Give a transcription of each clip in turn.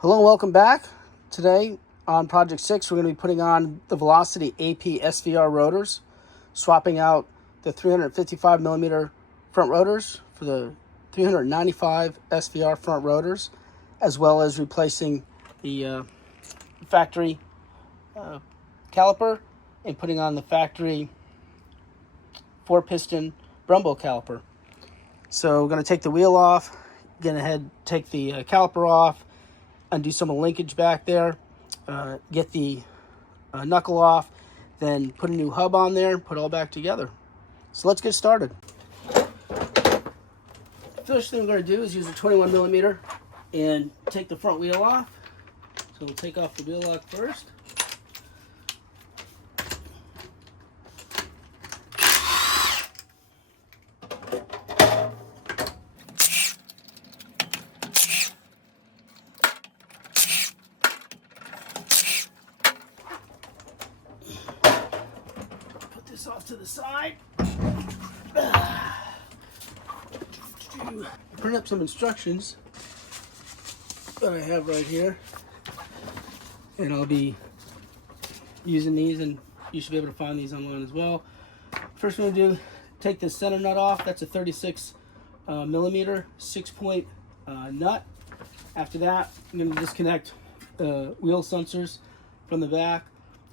Hello and welcome back. Today on Project 6, we're going to be putting on the VelocityAP SVR rotors, swapping out the 355 millimeter front rotors for the 395 SVR front rotors, as well as replacing the factory caliper and putting on the factory 4-piston Brembo caliper. So we're going to take the wheel off, take the caliper off, undo some of the linkage back there, get the knuckle off, then put a new hub on there and put it all back together. So let's get started. The first thing we're going to do is use a 21 millimeter and take the front wheel off. So we'll take off the wheel lock first. Off to the side. Print up some instructions that I have right here, and I'll be using these, and you should be able to find these online as well. First, we're going to take the center nut off. That's a 36 millimeter 6-point nut. After that, I'm going to disconnect wheel sensors from the back,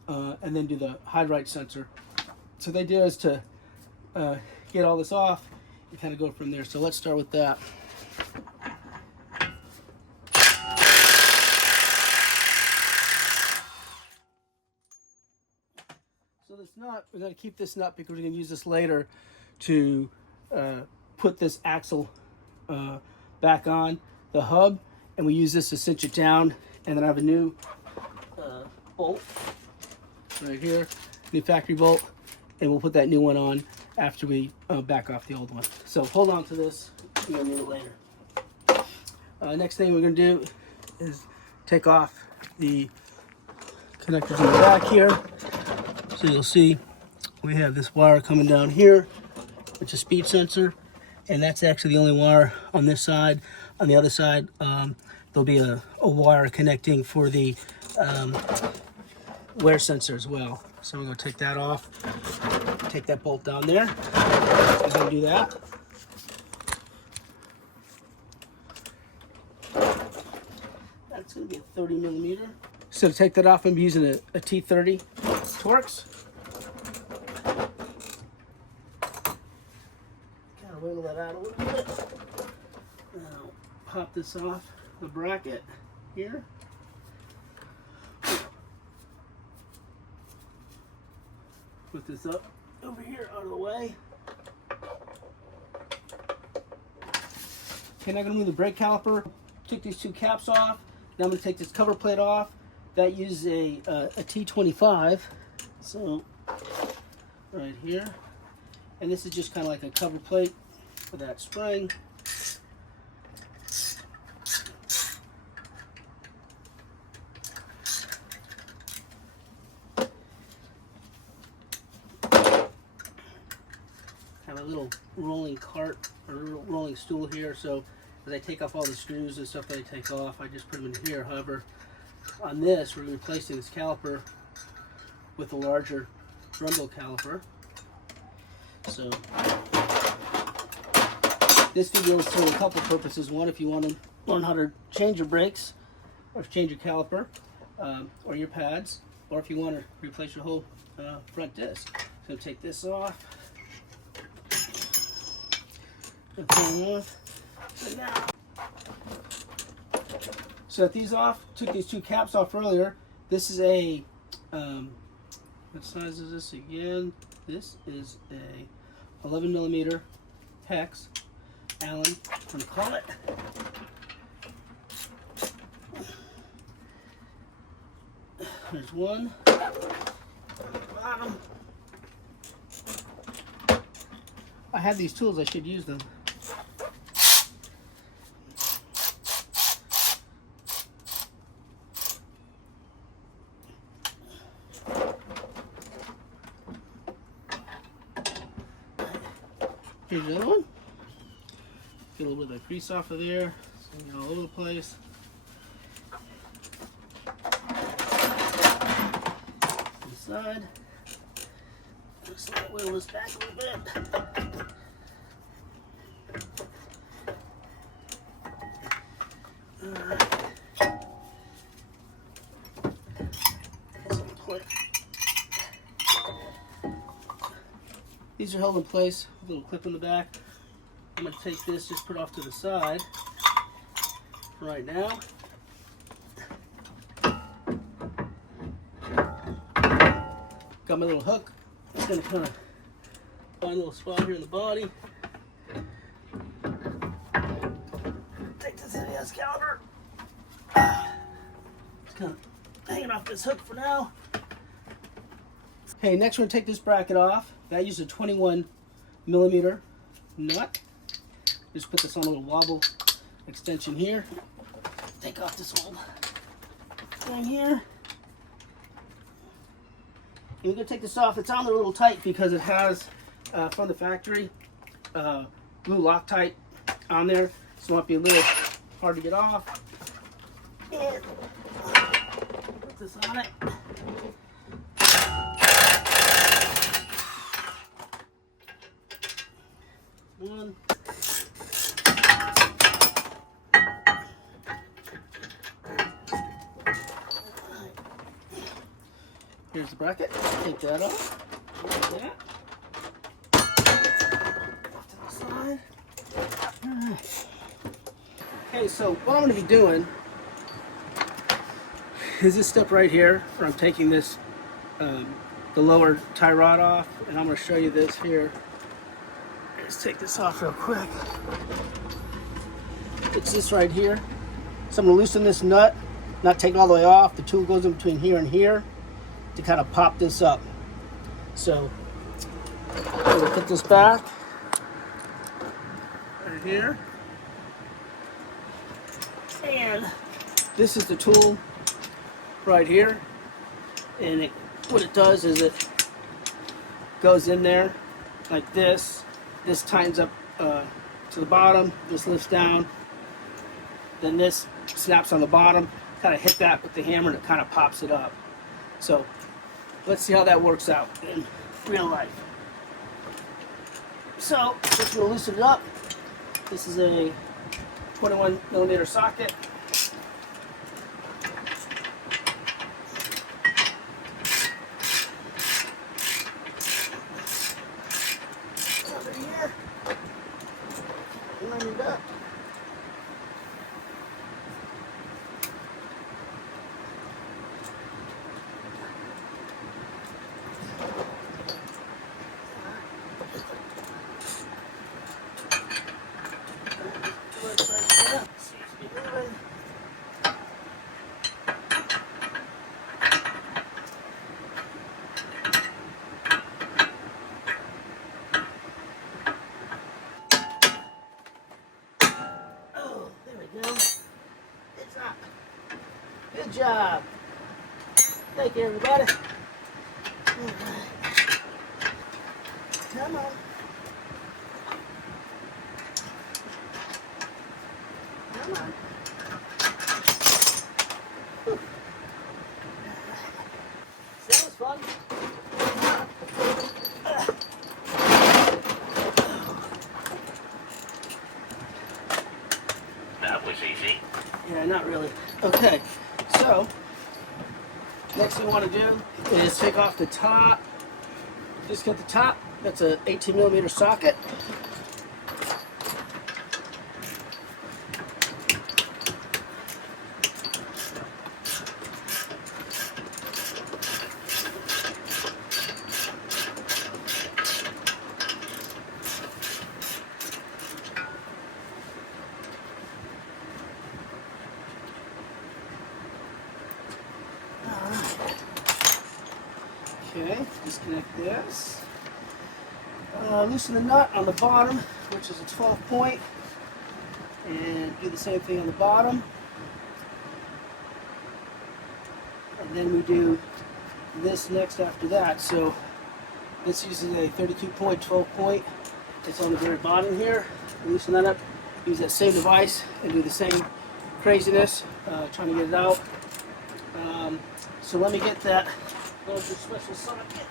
and then do the hide-right sensor. So the idea is to get all this off and kind of go from there. So let's start with that. So this nut, we're going to keep this nut because we're going to use this later to put this axle back on the hub, and we use this to cinch it down. And then I have a new bolt right here, new factory bolt. And we'll put that new one on after we back off the old one. So hold on to this, we're gonna need it later. Next thing we're gonna do is take off the connectors in the back here. So you'll see we have this wire coming down here. It's a speed sensor, and that's actually the only wire on this side. On the other side, there'll be a wire connecting for the wear sensor as well. So we're going to take that off, take that bolt down there. We're going to do that. That's going to be a 30 millimeter. So to take that off, I'm using a T30 Torx. Kind of wiggle that out a little bit. Now pop this off the bracket here. Put this up over here out of the way. Okay, now I'm going to move the brake caliper. Took these two caps off. Now I'm going to take this cover plate off. That uses a T25. So, right here. And this is just kind of like a cover plate for that spring. Have a little rolling cart or rolling stool here, so as I take off all the screws and stuff that I take off, I just put them in here. However, on this, we're replacing this caliper with a larger Brembo caliper. So this video will serve a couple purposes. One, if you want to learn how to change your brakes or change your caliper or your pads, or if you want to replace your whole front disc. So take this off. Set these off. Took these two caps off earlier. This is a what size is this again? This is a 11 millimeter hex Allen from Comet. There's one bottom. I have these tools. I should use them. Here's the other one. Get a little bit of grease off of there. So all over the place. side. Just wheel this back a little bit. These are held in place with a little clip in the back. I'm going to take this, just put it off to the side for right now. Got my little hook. I'm going to kind of find a little spot here in the body. Take this ABS caliper. Just kind of hanging off this hook for now. Okay, next we're going to take this bracket off. I use a 21mm nut. Just put this on a little wobble extension here. Take off this old thing here. And we're going to take this off. It's on there a little tight because it has, from the factory, blue Loctite on there. So it might be a little hard to get off. And put this on it. One. Here's the bracket. Take that off. Like that. Off to the side. Alright. Okay, so what I'm going to be doing is this step right here, where I'm taking this, the lower tie rod off, and I'm going to show you this here. Let's take this off real quick. It's this right here. So I'm going to loosen this nut, not take it all the way off. The tool goes in between here and here to kind of pop this up. So I'm going to put this back right here. And this is the tool right here. And what it does is it goes in there like this. This tightens up to the bottom, this lifts down, then this snaps on the bottom, kind of hit that with the hammer and it kind of pops it up. So let's see how that works out in real life. So just going to loosen it up. This is a 21mm socket. Good job. Thank you, everybody. Come on. Come on. That was fun. That was easy. Yeah, not really. Okay, so next thing we want to do is take off the top. Just get the top. That's an 18mm socket. Okay, disconnect this. Loosen the nut on the bottom, which is a 12 point, and do the same thing on the bottom. And then we do this next after that. So this uses a 32 point, 12 point. It's on the very bottom here. Loosen that up, use that same device, and do the same craziness, trying to get it out. So let me get that There's your special socket,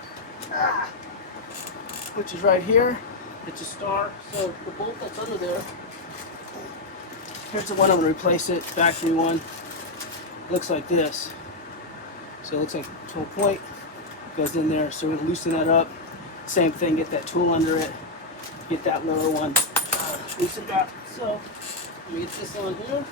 which is right here. It's a star. So the bolt that's under there, here's the one I'm going to replace it, factory one. Looks like this. So it looks like 12 point goes in there. So we're going to loosen that up. Same thing, get that tool under it. Get that lower one loosened up. So let me get this on here.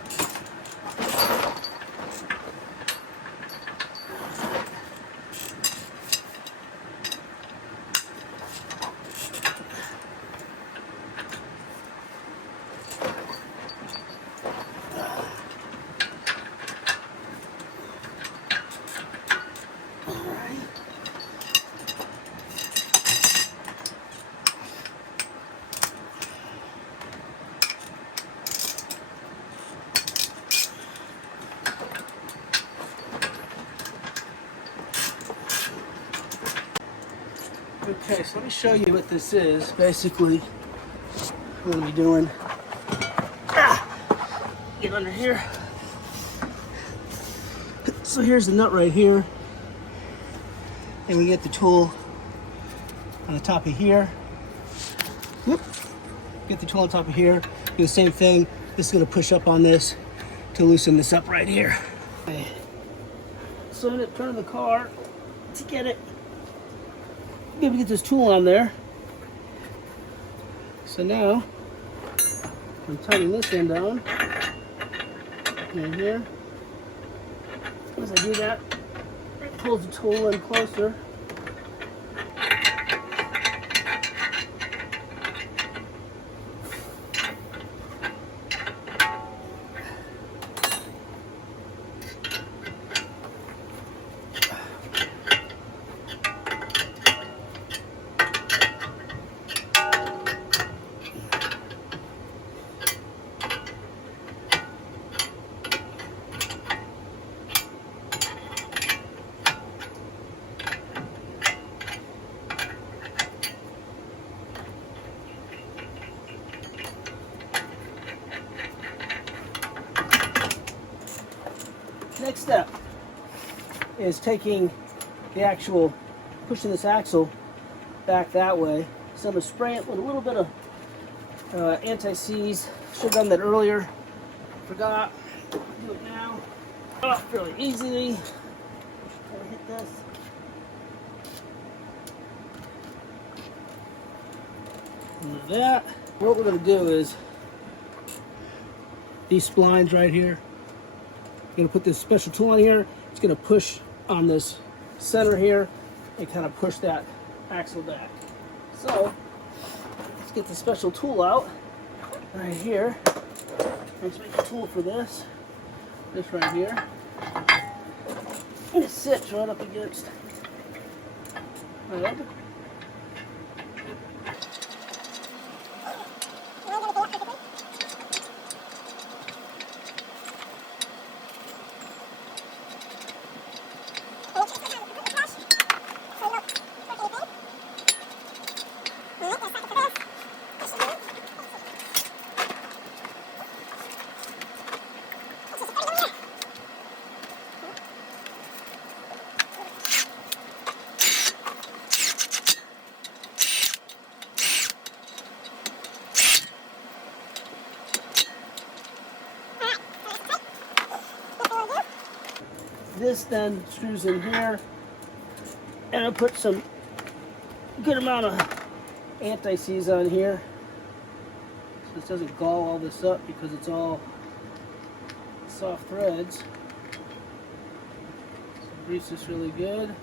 Okay, so let me show you what this is. Basically, what I'm going to be doing, get under here. So here's the nut right here. And we get the tool on the top of here. Whoop. Get the tool on top of here. Do the same thing. This is going to push up on this to loosen this up right here. Okay. So I'm going to turn the car to get it. Be able to get this tool on there. So now I'm tightening this end down right here. As I do that, it pulls the tool in closer. Next step is taking the actual, pushing this axle back that way. So I'm going to spray it with a little bit of anti-seize. Should have done that earlier. Forgot. Do it now. Oh, fairly easily. Gotta hit this. And that. What we're going to do is these splines right here. I'm going to put this special tool on here. It's going to push on this center here and kind of push that axle back. So let's get the special tool out right here. Let's make a tool for this. This right here. And it sits right up against my head. This then screws in here, and I'll put some good amount of anti-seize on here so this doesn't gall all this up because it's all soft threads. So grease this really good.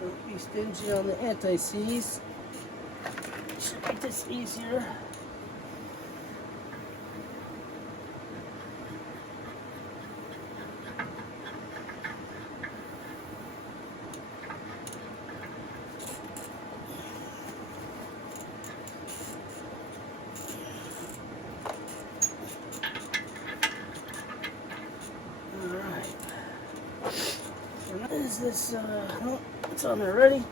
Don't be stingy on the anti-seize. Should make this easier. Is this, oh, it's on there already.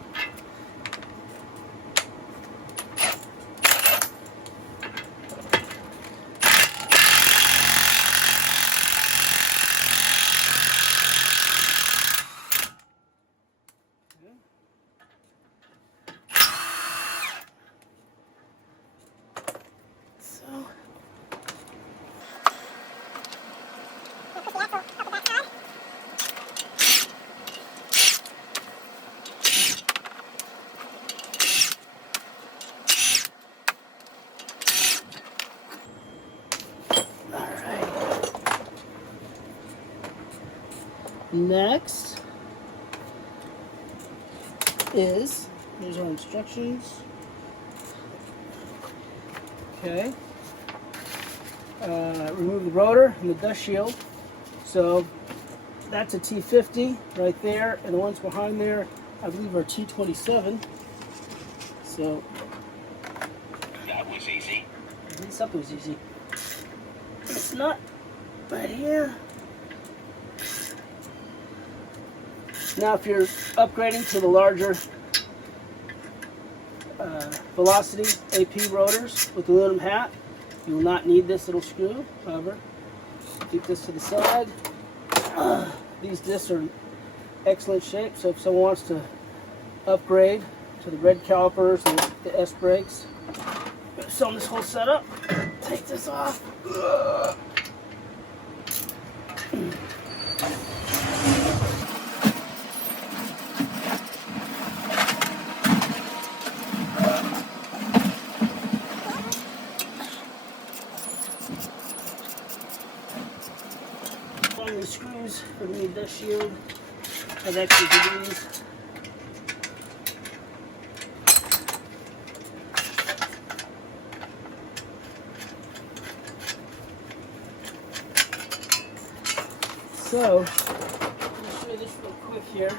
Next is, here's our instructions. Okay. Remove the rotor and the dust shield. So that's a T50 right there, and the ones behind there, I believe, are T27. So that was easy. I think something was easy. It's not right here. Now, if you're upgrading to the larger VelocityAP rotors with the aluminum hat, you will not need this little screw. However, keep this to the side. These discs are in excellent shape, so if someone wants to upgrade to the red calipers and the S brakes, show them this whole setup. Take this off. The screws for the new dust shield have extra to these. So, let me show you this real quick here.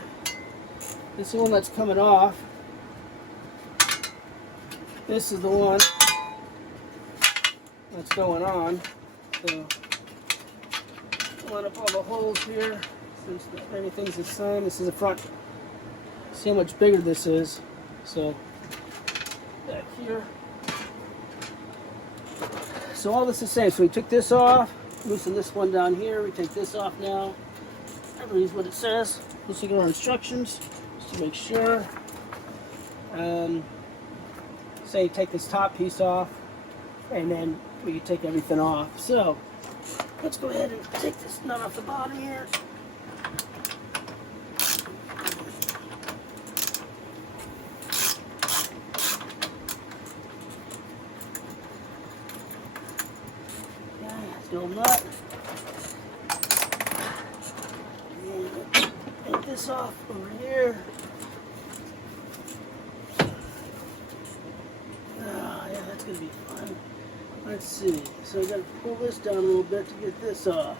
This is the one that's coming off. This is the one that's going on. So, line up all the holes here since everything's the same. This is the front. See how much bigger this is. So back here. So all this is the same. So we took this off, loosen this one down here. We take this off now. That reads what it says. Let's look at our instructions just to make sure. Say take this top piece off, and then we can take everything off. So let's go ahead and take this nut off the bottom here. Okay, the old nut. And take this off over here. Oh, yeah, that's going to be fun. Let's see. So I got to pull this down a little bit to get this off.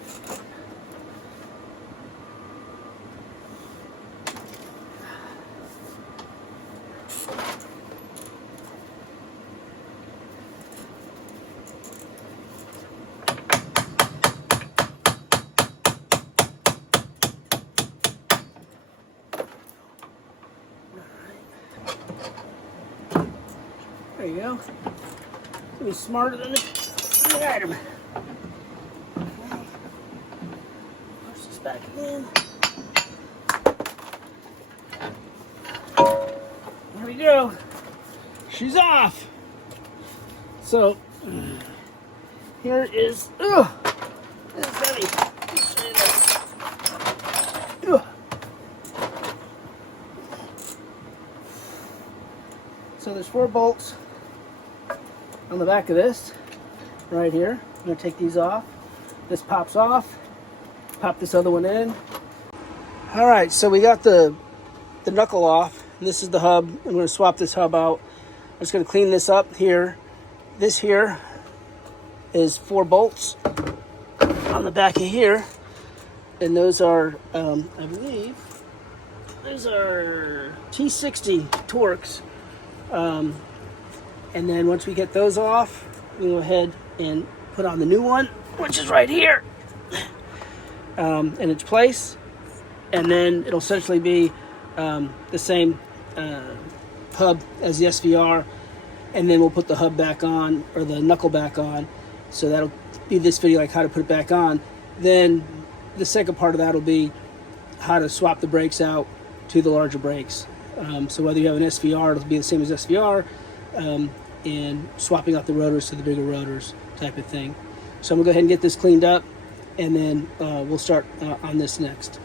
There you go. Be smarter than the item. Okay. Push this back in. There we go. She's off. So here is. This is heavy. Let me show you this. So there's 4 bolts on the back of this right here. I'm going to take these off. This pops off. Pop this other one in. Alright, so we got the knuckle off. This is the hub. I'm going to swap this hub out just going to clean this up here. This here is 4 bolts on the back of here, and those are, I believe, those are T60 Torx. And then once we get those off, we go ahead and put on the new one, which is right here, in its place. And then it'll essentially be the same hub as the SVR, and then we'll put the hub back on, or the knuckle back on. So that'll be this video, like how to put it back on. Then the second part of that will be how to swap the brakes out to the larger brakes. So whether you have an SVR, it'll be the same as SVR, and swapping out the rotors to the bigger rotors type of thing. So I'm gonna go ahead and get this cleaned up, and then we'll start on this next.